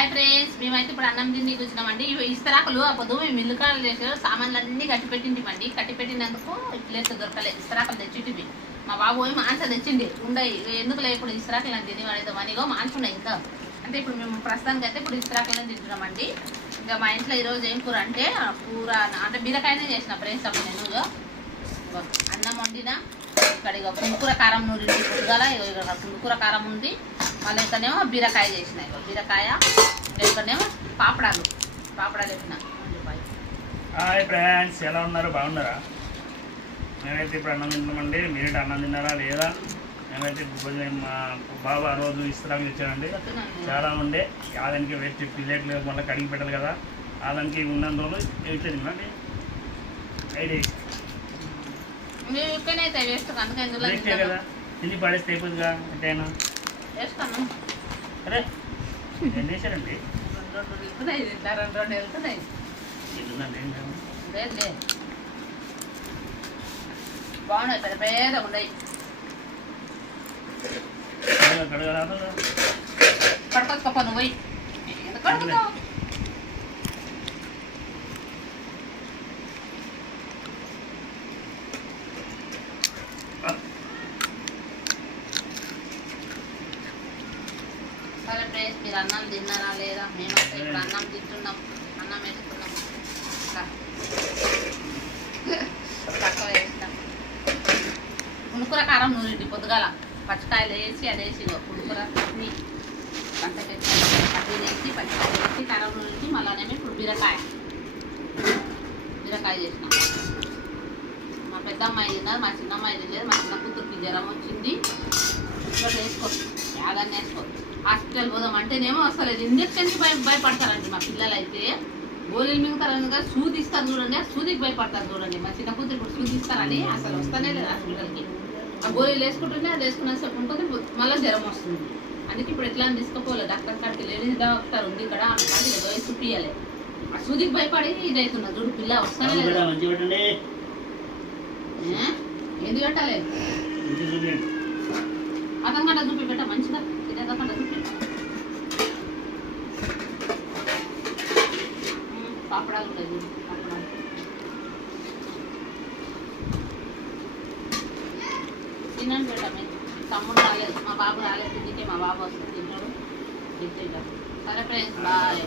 Hi friends, మేమైతే ఇప్పుడు అన్నం తిని కూర్చున్నామండి. ఇవి ఇస్తరాకులు అప్పుడు మేము ఇల్లు కాడలు చేసారు, సామాన్లు అన్నీ కట్టిపెట్టింటిమండి. కట్టిపెట్టినందుకు ఇట్లయితే దొరకలేదు. ఇస్తరాకులు తెచ్చింటివి. మా బాబు పోయి మాంస తెచ్చిండి. ఉండయి ఎందుకులే ఇప్పుడు ఇస్తరాకులు అని తిని వాడేదో మనీగో మాంస ఉన్నాయి ఇంకా. అంటే ఇప్పుడు మేము ప్రస్తుతానికి అయితే ఇప్పుడు ఇస్తరాకులను తింటున్నామండి. ఇంకా మా ఇంట్లో ఈరోజు ఏం కూర అంటే కూర అంటే బీరకాయనే చేసిన ఫ్రెండ్స్. అప్పుడు నేను అన్నం వండినా. ఇక్కడ ఇక పుంకుర కారం నూరింటి పొద్దుగాల ఇక్కడ పుంకుర కారం ఉంది. మళ్ళీ ఇక్కడనేమో బీరకాయ చేసిన. బీరకాయ ఇక్కడనేమో పాపడాలు వేసిన. హాయ్ ఫ్రెండ్స్, ఎలా ఉన్నారు? బాగున్నారా? మేమైతే ఇప్పుడు అన్నం తింటామండి. మీరేంటి అన్నం తిన్నారా లేదా? మేమైతే మా బాబు ఆ రోజు ఇస్తరాకులు ఇచ్చానండి. చాలా ఉండే ఆదానికి వేస్ట్ ప్లేట్లు మళ్ళీ కడిగి పెట్టాలి కదా. ఆదానికి ఉన్నంత రోజులు ఇట్లా తిన్నాండి. వేస్టే కదా, తిని పడేస్తే అయిపోతుందిగా. ఎంతైనా వేస్తాను. అరే ఏం చేశారండి? రెండు వెళ్తున్నాయి. బాగున్నాయి, పెద్ద పెద్దగా ఉన్నాయి. కడుకోకపో నువ్వు పోయి ఎందుకు కడుకుతావు? సరే ఫ్రెండ్స్, మీరు అన్నం తిన్నారా లేదా? మేమైతే ఇప్పుడు అన్నం తింటున్నాం, అన్నం వేసుకున్నాం. తక్కువ వేస్తాం. పుణుకుర కారం నూరింటి పొద్దుగాల పచ్చికాయలు వేసి అది వేసి పుణుకుర చట్నీ పంట పెట్టి చట్నీ వేసి పచ్చికాయలు వేసి కారం నూరింటి. మళ్ళానేమో ఇప్పుడు బీరకాయ చేసిన. మా పెద్ద అమ్మాయి తిన్నారు, మా చిన్న అమ్మాయి తినలేదు. మా చిన్న కూతురికి జ్వరం వచ్చింది. ఇక్కడ వేసుకోవచ్చు, యాదాన్ని వేసుకోవచ్చు. హాస్పిటల్ పోదాం అంటేనేమో వస్తలేదు. ఇంజక్షన్కి భయపడతారండి మా పిల్లలు. అయితే గోళీలు మింగుతారని సూది ఇస్తారు చూడండి, ఆ సూదికి భయపడతారు చూడండి. మా చిన్న కూతురు ఇప్పుడు సూది ఇస్తారని అసలు వస్తానే లేదు హాస్పిటల్కి. ఆ గోళీలు వేసుకుంటుంటే అది వేసుకునేసేపు ఉంటుంది, మళ్ళీ జ్వరం వస్తుంది. అందుకే ఇప్పుడు ఎట్లా అని తీసుకోపోలేదు డాక్టర్ కాడికి. లేడీస్ డాక్టర్ ఉంది ఇక్కడ, ఆమె కాడికి పోయి చూపియాలి. ఆ సూదికి భయపడి ఇది అవుతున్నా చూడు, పిల్ల వస్తానే లేదు. ఏంది పెట్టాలి? అదంగంట చూపి పెట్ట మంచిగా, ఇది అదొకంట చూపి. పాపడాలు ఉంటాయి చూడు, పాపడాలు. తినండి పెట్ట. తమ్ముడు రాలేదు, మా బాబు రాలేదు. తింటే మా బాబు వస్తుంది తింటాడు. సరే ఫ్రెండ్స్, బాయ్.